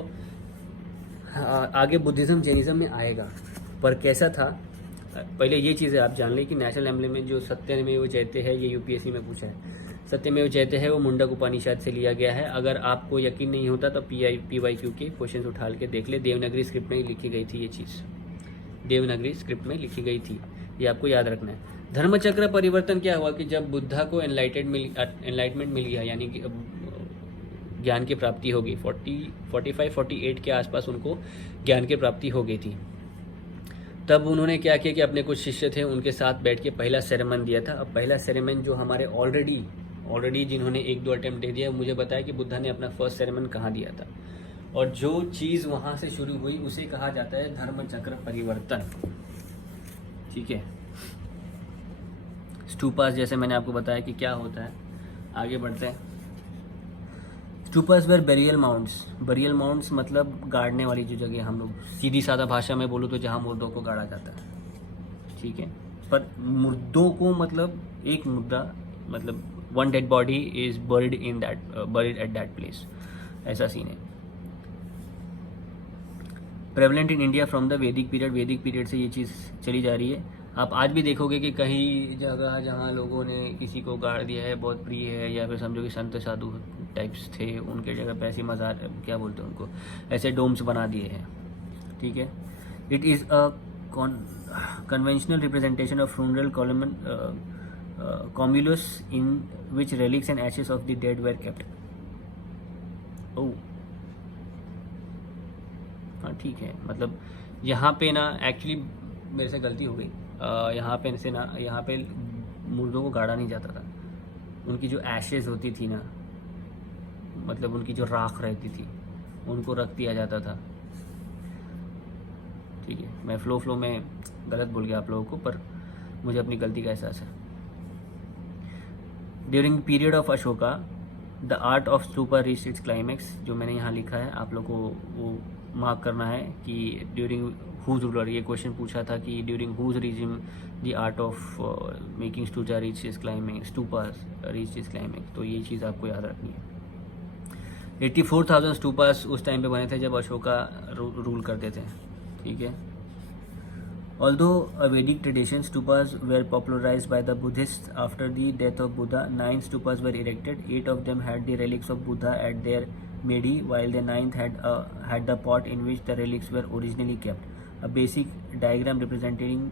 आगे Buddhism Jainism में आएगा, पर कैसा था, पहले ये चीज़ें आप जान लें कि नेशनल एम्बलम में जो सत्यमेव जयते है, ये यूपीएससी में पूछा है। सत्यमेव जयते है वो मुंडक उपनिषद से लिया गया है। अगर आपको यकीन नहीं होता तो PYQ के क्वेश्चन उठा के देख ले, देवनागरी स्क्रिप्ट में लिखी गई थी ये चीज़, देवनागरी स्क्रिप्ट में लिखी गई थी, ये आपको याद रखना है। धर्मचक्र परिवर्तन क्या हुआ कि जब बुद्धा को एनलाइटमेंट मिल गया, यानी कि ज्ञान की प्राप्ति हो गई, 45-48 के आसपास उनको ज्ञान की प्राप्ति हो गई थी, तब उन्होंने क्या किया कि अपने कुछ शिष्य थे उनके साथ बैठ के पहला सेरेमन दिया था। अब पहला सेरेमन जो हमारे ऑलरेडी जिन्होंने 1-2 अटेम्प्ट दे दिया, मुझे बताया कि बुद्धा ने अपना फर्स्ट सेरेमन कहाँ दिया था, और जो चीज़ वहाँ से शुरू हुई उसे कहा जाता है धर्मचक्र परिवर्तन, ठीक है। स्टूपास, जैसे मैंने आपको बताया कि क्या होता है, आगे बढ़ते हैं। स्टूपास वेर बेरियल माउंट्स मतलब गाड़ने वाली जो जगह, हम लोग सीधी सादा भाषा में बोलूँ तो जहाँ मुर्दों को गाड़ा जाता है, ठीक है। पर मुर्दों को मतलब एक मुर्दा, मतलब one dead body is buried at that place, ऐसा सीन है। Prevalent in India from the वैदिक पीरियड से ये चीज़ चली जा रही है। आप आज भी देखोगे कि कहीं जगह जहाँ लोगों ने किसी को गाड़ दिया है, बहुत प्रिय है, या फिर समझो कि संत साधु टाइप्स थे, उनके जगह पे ऐसी मज़ार, क्या बोलते हैं उनको, ऐसे डोम्स बना दिए हैं, ठीक है। It is a conventional representation of funeral comulus in which relics and ashes of the dead were kept. Oh, हाँ ठीक है, मतलब यहाँ पे ना एक्चुअली मेरे से गलती हो गई। यहाँ पे से ना, यहाँ पे मुर्दों को गाड़ा नहीं जाता था, उनकी जो एशेज होती थी ना, मतलब उनकी जो राख रहती थी, उनको रख दिया जाता था, ठीक है। मैं फ्लो में गलत बोल गया आप लोगों को, पर मुझे अपनी गलती का एहसास है। During period of Ashoka the art of stupa reached it's climax, जो मैंने यहाँ लिखा है आप लोग को वो मार्क करना है कि ड्यूरिंग हुज रूलर, ये क्वेश्चन पूछा था कि during whose regime the art of making stupa reach is climax, तो ये चीज़ आपको याद रखनी है। 84,000 स्तूपास उस टाइम पे बने थे जब अशोका रूल करते थे, ठीक है। Although a Vedic tradition, stupas were popularized by the Buddhists after the death of Buddha. 9 stupas were erected. 8 of them had the relics of Buddha at their medi, while the ninth had the pot in which the relics were originally kept. A basic diagram representing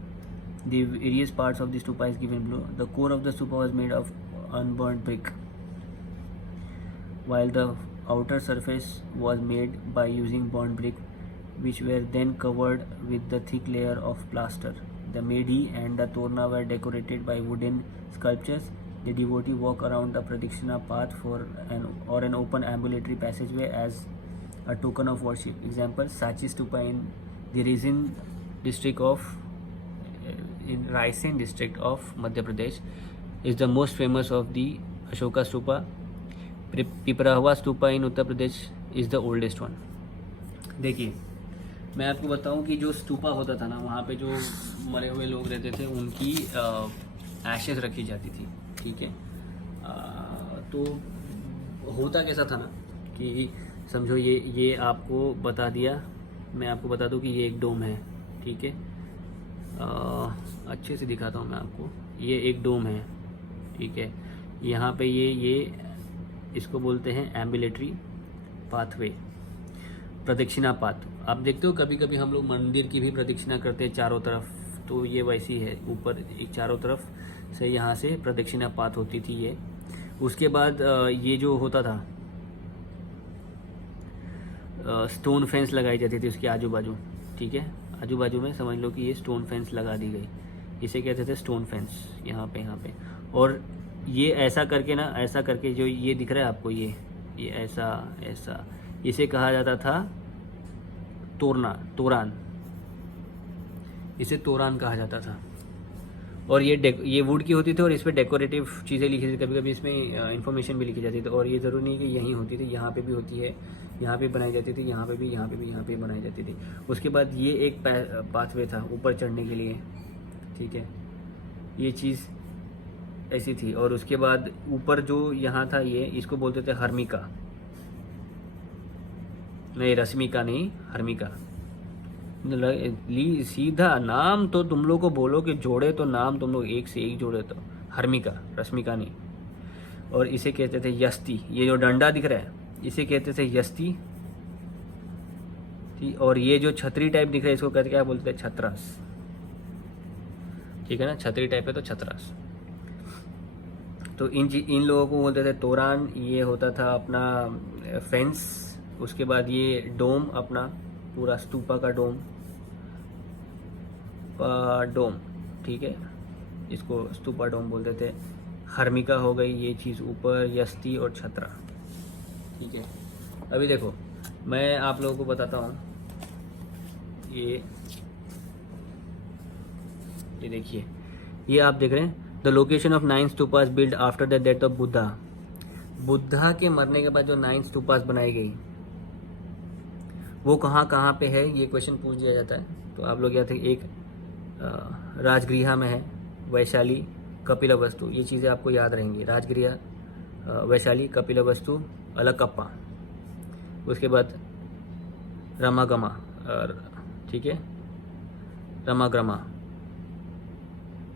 the various parts of the stupa is given below. The core of the stupa was made of unburnt brick, while the outer surface was made by using burnt brick, which were then covered with the thick layer of plaster. The medi and the torna were decorated by wooden sculptures. The devotee walk around the pradakshina path or an open ambulatory passageway as a token of worship. Example: Sachi Stupa in the Raisen district of Madhya Pradesh is the most famous of the Ashoka Stupa. Piparahwa Stupa in Uttar Pradesh is the oldest one. देखिए, मैं आपको बताऊं कि जो स्तूपा होता था ना, वहाँ पे जो मरे हुए लोग रहते थे उनकी एशेज रखी जाती थी, ठीक है। तो होता कैसा था ना कि समझो ये आपको बता दिया, मैं आपको बता दूं कि ये एक डोम है, ठीक है। अच्छे से दिखाता हूँ मैं आपको, ये एक डोम है, ठीक है। यहाँ पे ये इसको बोलते हैं एम्बुलेटरी पाथवे, प्रदक्षिणा पाथ। आप देखते हो कभी कभी हम लोग मंदिर की भी प्रदक्षिणा करते हैं चारों तरफ, तो ये वैसी है, ऊपर एक चारों तरफ से यहाँ से प्रदक्षिणा पाथ होती थी ये। उसके बाद ये जो होता था, स्टोन फेंस लगाई जाती थी उसके आजू बाजू, ठीक है। आजू बाजू में समझ लो कि ये स्टोन फेंस लगा दी गई, इसे कहते थे स्टोन फेंस, यहाँ पे। और ये ऐसा करके ना, ऐसा करके जो ये दिख रहा है आपको, ये ऐसा, इसे कहा जाता था तोरान, इसे तोरान कहा जाता था। और ये वुड की होती थी और इस पर डेकोरेटिव चीज़ें लिखी थी, कभी कभी इसमें इंफॉर्मेशन भी लिखी जाती थी। और ये ज़रूरी नहीं कि यहीं होती थी, यहाँ पे भी होती है, यहाँ पे बनाई जाती थी, यहाँ पे बनाई जाती थी। उसके बाद ये एक पाथवे था ऊपर चढ़ने के लिए, ठीक है, ये चीज़ ऐसी थी। और उसके बाद ऊपर जो यहाँ था, ये इसको बोलते थे हर्मिका, नहीं रश्मिका नहीं, हर्मिका। सीधा नाम तो तुम लोग को बोलो कि जोड़े तो नाम तुम लोग एक से एक जोड़े, तो हर्मिका, रश्मिका नहीं। और इसे कहते थे यस्ती, ये जो डंडा दिख रहा है इसे कहते थे यस्ती, ठीक। और ये जो छतरी टाइप दिख रहा है इसको कहते क्या बोलते थे, छत्रास, ठीक है ना, छतरी टाइप है तो छत्रास। तो इन लोगों को बोलते थे तोरान। ये होता था अपना फेंस। उसके बाद ये डोम, अपना पूरा स्तूपा का डोम, ठीक है, इसको स्तूपा डोम बोलते थे। हर्मिका हो गई ये चीज़ ऊपर, यस्ती और छत्रा, ठीक है। अभी देखो मैं आप लोगों को बताता हूँ, ये देखिए, ये आप देख रहे हैं, the location of 9 stupas build after the death of Buddha के मरने के बाद जो 9 स्तूपास बनाई गई वो कहाँ पे है, ये क्वेश्चन पूछ दिया जाता है। तो आप लोग याद थे, एक राजगृह में है, वैशाली, कपिलवस्तु, ये चीज़ें आपको याद रहेंगी। राजगृह, वैशाली, कपिलवस्तु, अलकप्पा, उसके बाद रमागमा, ठीक है, रमाग्रमा,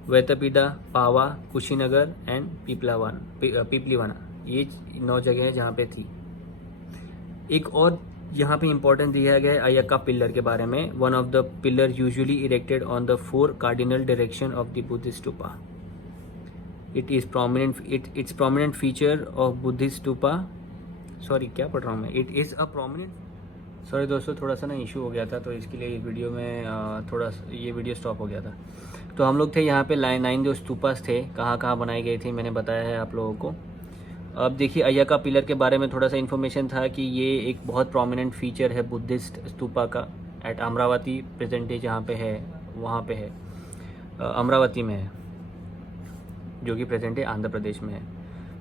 वेतपीडा, पावा, कुशीनगर एंड पीपलीवाना, ये 9 जगह है जहाँ पे थी। एक और यहाँ पे इम्पोर्टेंट दिया गया है अयक्का पिलर के बारे में। One of the pillar usually erected on the 4 cardinal direction of the Buddhist stupa. It's prominent feature of Buddhist stupa. Sorry, क्या पढ़ रहा हूँ मैं? It is a prominent, sorry दोस्तों, थोड़ा सा ना इशू हो गया था, तो इसके लिए इस वीडियो में थोड़ा ये वीडियो स्टॉप हो गया था। तो हम लोग थे यहाँ पे 9 जो स्तूपास थे, कहाँ कहाँ बनाई गई थी, मैंने बताया है आप लोगों को। अब देखिए, अय्यक्का पिलर के बारे में थोड़ा सा इन्फॉर्मेशन था कि ये एक बहुत प्रोमिनेंट फीचर है बुद्धिस्ट स्तूपा का। एट अमरावती प्रेजेंट डे जहाँ पे है, वहाँ पे है, अमरावती में है, जो कि प्रेजेंट डे आंध्र प्रदेश में है।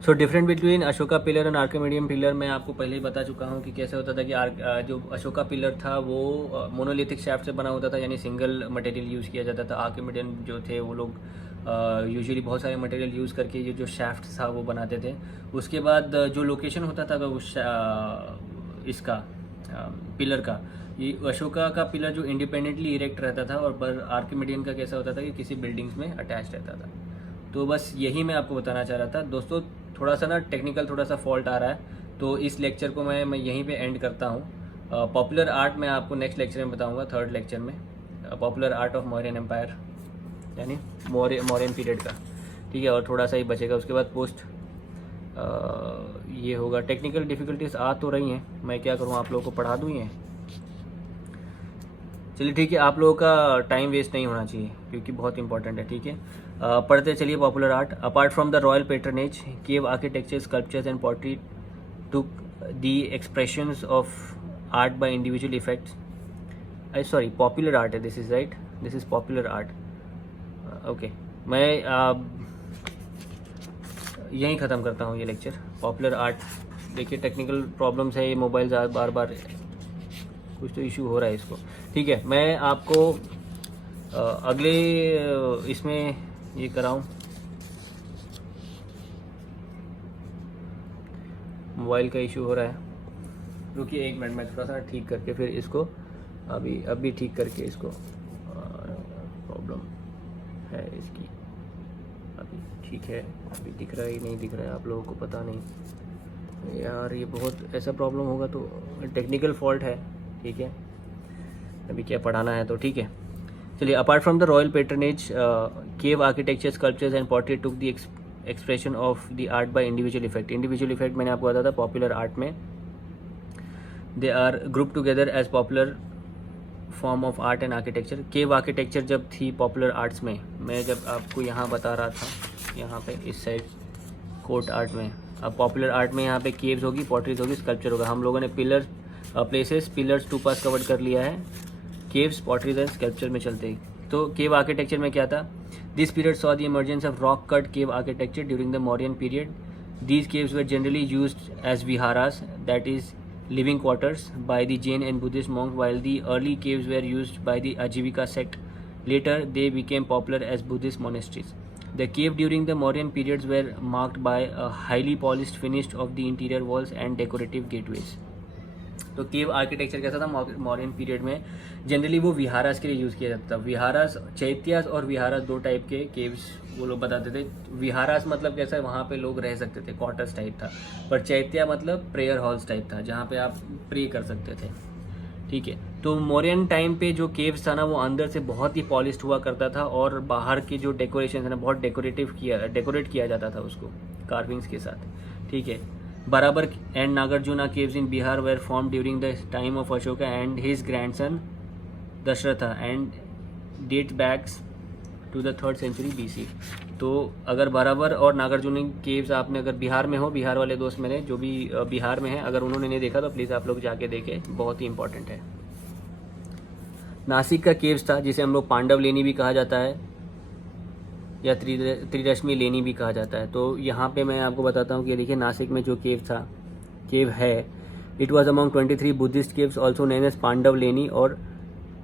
So different between Ashoka pillar and Archimedean pillar मैं आपको पहले ही बता चुका हूँ कि कैसे होता था कि जो अशोका पिलर था वो मोनोलिथिक शाफ्ट से बना होता था, यानी सिंगल मटेरियल यूज़ किया जाता था। आर्किमिडियन जो थे वो लोग यूजुअली बहुत सारे मटेरियल यूज़ करके ये जो शाफ्ट था वो बनाते थे। उसके बाद जो लोकेशन होता था तो इसका पिलर का, ये अशोका का पिलर जो इंडिपेंडेंटली इरेक्ट रहता था, और आर्किमिडियन का कैसा होता था कि किसी बिल्डिंग्स में अटैच रहता था। तो बस यही मैं आपको बताना चाह रहा था दोस्तों। थोड़ा सा ना टेक्निकल थोड़ा सा फॉल्ट आ रहा है, तो इस लेक्चर को मैं यहीं पे एंड करता हूँ। पॉपुलर आर्ट मैं आपको नेक्स्ट लेक्चर में बताऊँगा, 3rd लेक्चर में, popular art of Mauryan empire, यानी मौर्यन पीरियड का, ठीक है। और थोड़ा सा ही बचेगा, उसके बाद पोस्ट ये होगा। टेक्निकल डिफ़िकल्टीज आ तो रही हैं, मैं क्या करूँ, आप लोगों को पढ़ा दूँ ये। चलिए ठीक है, आप लोगों का टाइम वेस्ट नहीं होना चाहिए क्योंकि बहुत इंपॉर्टेंट है, ठीक है। पढ़ते चलिए popular art. Apart from the royal patronage, cave architecture, sculptures and pottery took the expressions of art by individual effects. Sorry, popular art है, this is right, this is popular art. Okay, मैं यहीं ख़त्म करता हूँ ये lecture. Popular art, देखिए technical problems है, ये मोबाइल बार बार कुछ तो इशू हो रहा है इसको, ठीक है। मैं आपको अगले इसमें ये कराऊं, मोबाइल का इशू हो रहा है, रुकिए 1 मिनट, मैं थोड़ा सा ठीक करके फिर इसको अभी ठीक करके इसको, प्रॉब्लम है इसकी, अभी ठीक है, अभी दिख रहा है नहीं दिख रहा है आप लोगों को, पता नहीं यार, ये बहुत ऐसा प्रॉब्लम होगा तो टेक्निकल फॉल्ट है, ठीक है। अभी क्या पढ़ाना है तो ठीक है, चलिए। Apart from the royal patronage, cave architecture, sculptures and pottery took the expression of the art by individual effect. Individual effect मैंने आपको बताया था पॉपुलर आर्ट में, they are group together as popular form of art and architecture. Cave architecture जब थी popular arts में, मैं जब आपको यहाँ बता रहा था, यहाँ पे इस साइड कोर्ट आर्ट में, अब पॉपुलर आर्ट में यहाँ पे केव्स होगी, पॉटरीज होगी, स्कल्पचर होगा। हम लोगों ने pillar places, pillars, stupas cover कर लिया है, केव्स, पॉटरीज एंड स्कल्पचर में चलते ही। तो केव आर्किटेक्चर में क्या था? This period saw the emergence of rock cut cave architecture during the Mauryan period. These caves were generally used as viharas, that is living quarters, by the Jain and Buddhist monks, while the early caves were used by the Ajivika sect. Later, they became popular as Buddhist monasteries. The cave during the Mauryan periods were marked by a highly polished finish of the interior walls and decorative gateways. तो केव architecture कैसा था Mauryan period में? Generally वो विहारास के लिए use किया जाता था। विहारास, चैत्यास और विहारास, 2 टाइप के केव्स वो लोग बताते थे। विहारास मतलब कैसा है, वहाँ पे लोग रह सकते थे, क्वार्टर्स टाइप था। पर चैत्या मतलब प्रेयर हॉल्स टाइप था, जहाँ पे आप प्रे कर सकते थे, ठीक है। तो मौर्यन टाइम पे जो केव्स था ना, वो अंदर से बहुत ही पॉलिश्ड हुआ करता था, और बाहर की जो डेकोरेशन है ना, बहुत डेकोरेट किया जाता था उसको कार्विंग्स के साथ, ठीक है। Barabar and Nagarjuna caves in Bihar were formed during the time of Ashoka and his grandson Dashratha and date back to the 3rd century BC. तो अगर बराबर और नागार्जुन केव्स आपने अगर बिहार में हो, बिहार वाले दोस्त मेरे जो भी बिहार में हैं, अगर उन्होंने नहीं देखा तो प्लीज़ आप लोग जाके देखें, बहुत ही इंपॉर्टेंट है। नासिक का केव्स था, जिसे हम लोग पांडव लेनी भी कहा जाता है, या त्रिरश्मि लेनी भी कहा जाता है। तो यहाँ पे मैं आपको बताता हूँ कि देखिए नासिक में जो केव है, it was among 23 Buddhist caves also known as Pandav Leni और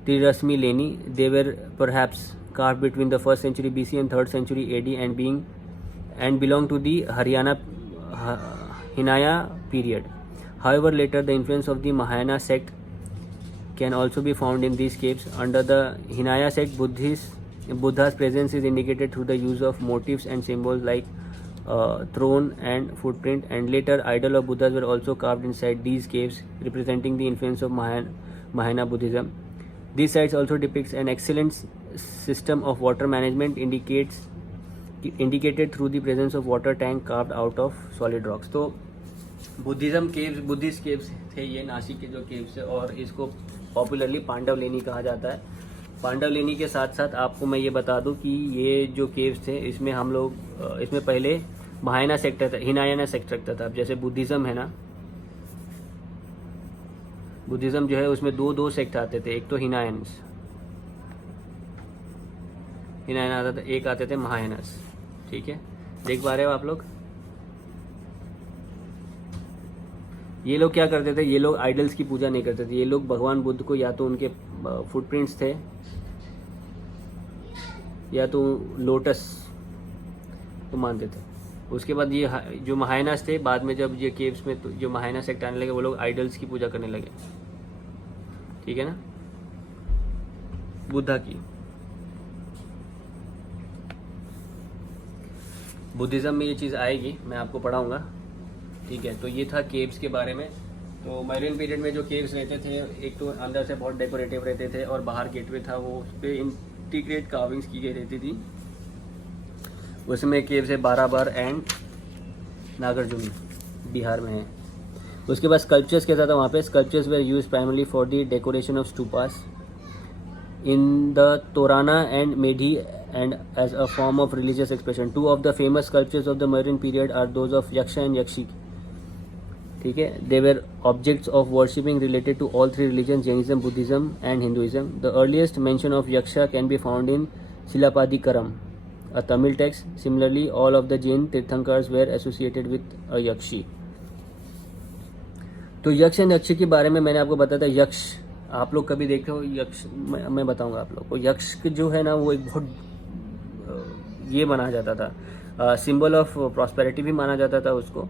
Trirashmi Leni. They were perhaps carved between the 1st century BC and 3rd century AD and belong to the Hinaya period. However, later the influence of the Mahayana sect can also be found in these caves. Under the Hinaya sect, Buddha's presence is indicated through the use of motifs and symbols like throne and footprint, and later idol of Buddhas were also carved inside these caves, representing the influence of Mahayana Buddhism. These sites also depicts an excellent system of water management, indicated through the presence of water tank carved out of solid rocks. तो Buddhist caves थे ये नासिक के जो caves है, और इसको popularly पांडवलेनी कहा जाता है। पांडवलेनी के साथ साथ आपको मैं ये बता दूं कि ये जो केव्स थे इसमें हम लोग इसमें पहले महायाना सेक्टर था, हिनायाना सेक्टर था। अब जैसे बुद्धिज्म है ना, बुद्धिज्म जो है उसमें दो सेक्ट आते थे, एक तो हिनायन आता था, एक आते थे महायानस। ठीक है, देख पा रहे हो आप लोग? ये लोग क्या करते थे, ये लोग आइडल्स की पूजा नहीं करते थे। ये लोग भगवान बुद्ध को या तो उनके फुटप्रिंट्स थे या तो लोटस तो मानते थे। उसके बाद ये जो महायानास थे, बाद में जब ये केव्स में तो जो महायाना सेक्ट आने लगे, वो लोग आइडल्स की पूजा करने लगे। ठीक है ना, बुद्धा की। बुद्धिज्म में ये चीज़ आएगी, मैं आपको पढ़ाऊंगा। ठीक है, तो ये था केव्स के बारे में। तो मरीन पीरियड में जो केव्स रहते थे, एक तो अंदर से बहुत डेकोरेटिव रहते थे और बाहर गेटवे था, वो उस पर इंटीग्रेट कार्विंग्स की गई रहती थी। उसमें केव्स है बाराबर एंड नागार्जुन, बिहार में है। उसके बाद स्कल्पचर्स क्या था वहाँ पे, sculptures were used primarily for the decoration of stupas in the Torana and Meidhi and as a form of religious expression. Two of the famous sculptures of the Mauryan period are those of Yaksha and Yakshi. ठीक है, they were objects of worshipping related to all three religions, Jainism, Buddhism and Hinduism. The earliest mention of Yaksha can be found in Silapadikaram, a Tamil text. Similarly, all of the Jain Tirthankars were associated with a Yakshi. तो यक्ष and यक्षी के बारे में मैंने आपको बताया था। यक्ष आप लोग कभी देखे हो यक्ष, मैं बताऊंगा आप लोग को। यक्ष जो है ना, वो एक बहुत ये माना जाता था, सिंबल ऑफ प्रॉस्पेरिटी भी माना जाता था उसको,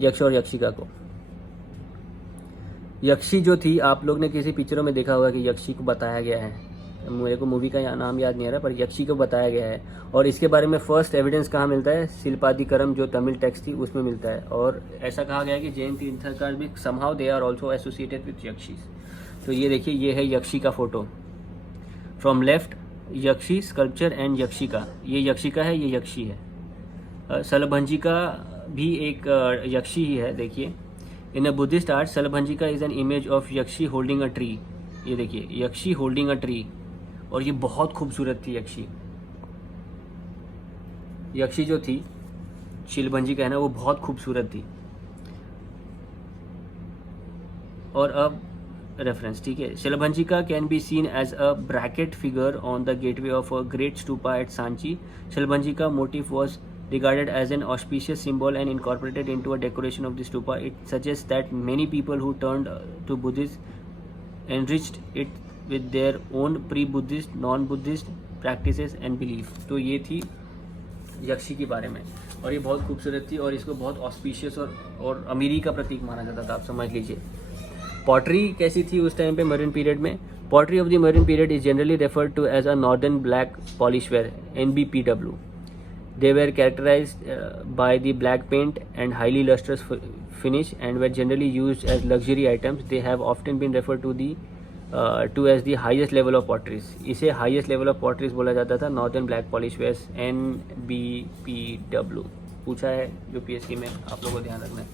यक्ष और यक्षिका को। यक्षी जो थी, आप लोग ने किसी पिक्चरों में देखा होगा कि यक्षी को बताया गया है, मेरे को मूवी का नाम याद नहीं आ रहा, पर यक्षी को बताया गया है। और इसके बारे में फर्स्ट एविडेंस कहाँ मिलता है, शिल्पादिकरम जो तमिल टेक्स्ट थी उसमें मिलता है। और ऐसा कहा गया है कि जैन तीर्थंकर भी somehow they are also associated with yakshi. तो ये देखिए, ये है यक्षी का photo from left, yakshi sculpture and yakshika. ये यक्षिका है, ये यक्षी है। सलभंजिका भी एक यक्षी ही है। देखिए, in a Buddhist art salabhanjika is an image of yakshi holding a tree. ये देखिए, यक्षी होल्डिंग अ ट्री, और ये बहुत खूबसूरत थी यक्षी। यक्षी जो थी शिलभंजिका है ना, वो बहुत खूबसूरत थी। और अब रेफरेंस, ठीक है, shalabhanjika can be seen as a bracket figure on the gateway of a great stupa at Sanchi. Shalabhanjika motif was regarded as an auspicious symbol and incorporated into a decoration of the stupa. It suggests that many people who turned to Buddhism enriched it with their own pre-Buddhist, non-Buddhist practices and belief. तो ये थी यक्षी के बारे में, और ये बहुत खूबसूरत थी और इसको बहुत ऑस्पिशियस और अमीरी का प्रतीक माना जाता था, आप समझ लीजिए। पॉटरी कैसी थी उस टाइम पे मरीन पीरियड में? Pottery of the Mauryan period is generally referred to as a northern black polishware, NBPW. They were characterized by the black paint and highly lustrous finish and were generally used as luxury items. They have often been referred to as the highest level of potteries. इसे highest level of potteries बोला जाता था, northern black polishwares, NBPW। पूछा है UPSC में, आप लोगों को ध्यान रखना है।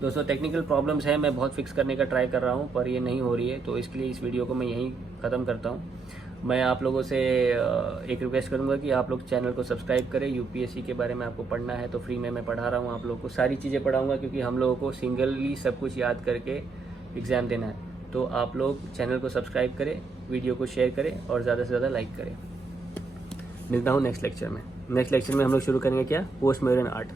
दोस्तों, टेक्निकल प्रॉब्लम्स है, मैं बहुत फिक्स करने का ट्राई कर रहा हूँ, पर ये नहीं हो रही है, तो इसके लिए इस वीडियो को मैं यहीं ख़त्म करता हूँ। मैं आप लोगों से एक रिक्वेस्ट करूंगा कि आप लोग चैनल को सब्सक्राइब करें। यूपीएससी के बारे में आपको पढ़ना है तो फ्री में मैं पढ़ा रहा हूं, आप लोगों को सारी चीज़ें पढ़ाऊंगा, क्योंकि हम लोगों को सिंगली सब कुछ याद करके एग्ज़ाम देना है। तो आप लोग चैनल को सब्सक्राइब करें, वीडियो को शेयर करें और ज़्यादा से ज़्यादा लाइक करें। मिलता हूँ नेक्स्ट लेक्चर में। नेक्स्ट लेक्चर में हम लोग शुरू करेंगे क्या, पोस्ट मॉडर्न आर्ट।